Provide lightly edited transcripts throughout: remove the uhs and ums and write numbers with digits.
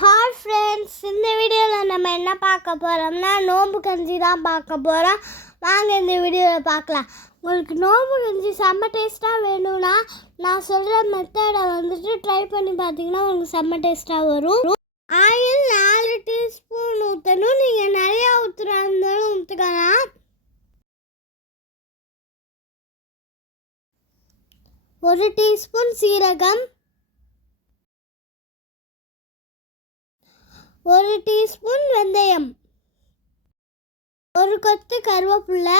Hi friends, இந்த வீடியோவில் நம்ம என்ன பார்க்க போகிறோம்னா நோம்பு கஞ்சி தான் பார்க்க போகிறோம். வாங்க இந்த வீடியோவில் பார்க்கலாம். உங்களுக்கு நோம்பு கஞ்சி செம்ம டேஸ்ட்டாக வேணும்னா நான் சொல்கிற மெத்தடை ட்ரை பண்ணி பார்த்தீங்கன்னா உங்களுக்கு செம்ம டேஸ்ட்டாக வரும். ஆயில் 4 டீஸ்பூன் ஊற்றணும். நீங்கள் நிறையா ஊற்றுறா இருந்தாலும் ஊற்றுக்கலாம். ஒரு டீஸ்பூன் சீரகம், 1 டீஸ்பூன் வெந்தயம், ஒரு கொத்து கருவேப்பிலை,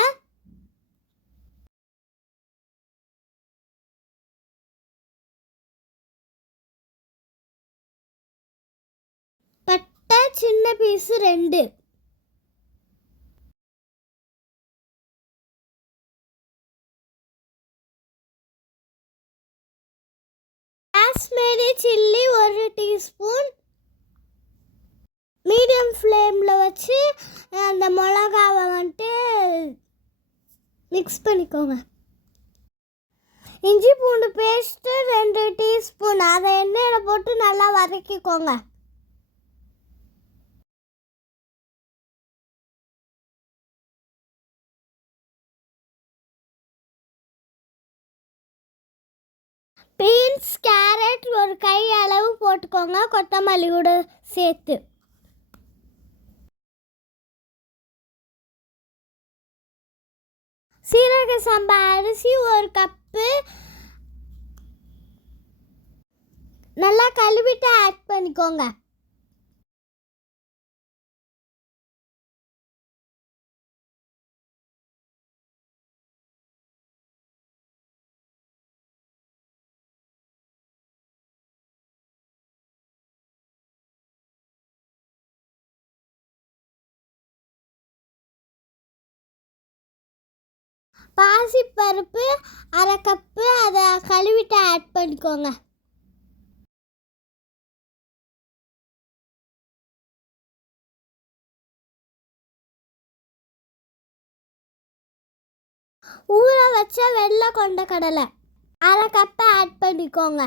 பட்டை சின்ன piece 2, Kashmiri chilli 1 teaspoon. Medium ஃப்ளேமில் வச்சு அந்த மிளகாவை மிக்ஸ் பண்ணிக்கோங்க. இஞ்சி பூண்டு பேஸ்ட்டு 2 டீஸ்பூன். அதை எண்ணெயில் போட்டு நல்லா வதக்கிக்கோங்க. பீன்ஸ் கேரட் ஒரு கை அளவு போட்டுக்கோங்க, கொத்தமல்லி கூட சேர்த்து. சீரக சம்பா அரிசி 1 கப்பு நல்லா கழுவிட்டு ஆட் பண்ணிக்கோங்க. பாசிப்பருப்பு 1/2 கப்பு, அதை கழுவிட்டு ஆட் பண்ணிக்கோங்க. ஊற வச்ச வெள்ளை கொண்ட கடலை 1/2 கப்பு ஆட் பண்ணிக்கோங்க.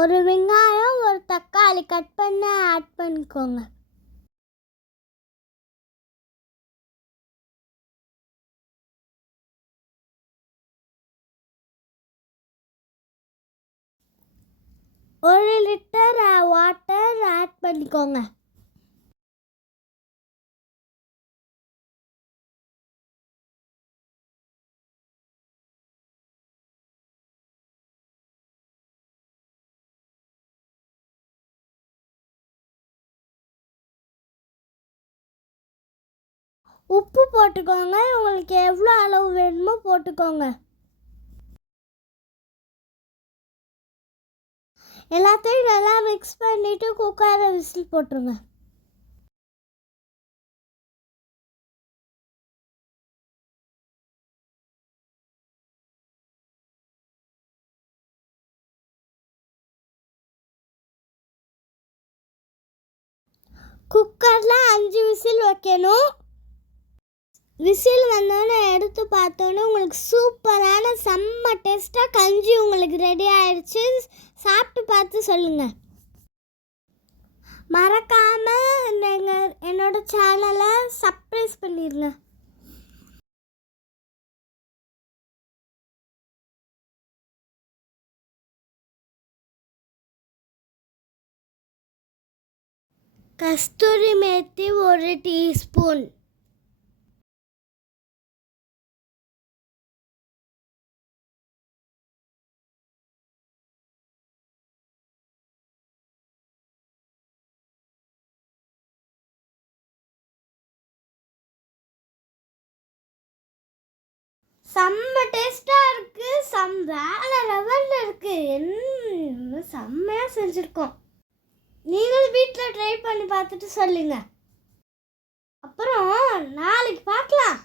ஒரு வெங்காயம், ஒரு தக்காளி கட் பண்ண ஆட் பண்ணிக்கோங்க. ஒரு லிட்டர் வாட்டர் ஆட் பண்ணிக்கோங்க. உப்பு போட்டுக்கோங்க. உங்களுக்கு எவ்வளோ அளவு வேணுமோ போட்டுக்கோங்க. எல்லாத்தையும் நல்லா மிக்ஸ் பண்ணிவிட்டு குக்கரை விசில் போட்டுருங்க. குக்கரில் 5 விசில் வைக்கணும். விசில் வந்தோன்னே எடுத்து பார்த்தோன்னே உங்களுக்கு சூப்பரான செம்ம டேஸ்ட்டாக கஞ்சி உங்களுக்கு ரெடி ஆயிடுச்சு. சாப்பிட்டு பார்த்து சொல்லுங்கள். மறக்காமல் நீங்கள் என்னோட சேனலை சப்ஸ்கிரைப் பண்ணிடுங்க. கஸ்தூரி மேத்தி 1 டீஸ்பூன், செம்ம டேஸ்ட்டாக இருக்குது. வேற லெவலில் இருக்குது. என்ன செம்மையாக செஞ்சுருக்கோம். நீங்களும் வீட்டில் ட்ரை பண்ணி பார்த்துட்டு சொல்லுங்கள். அப்புறம் நாளைக்கு பார்க்கலாம்.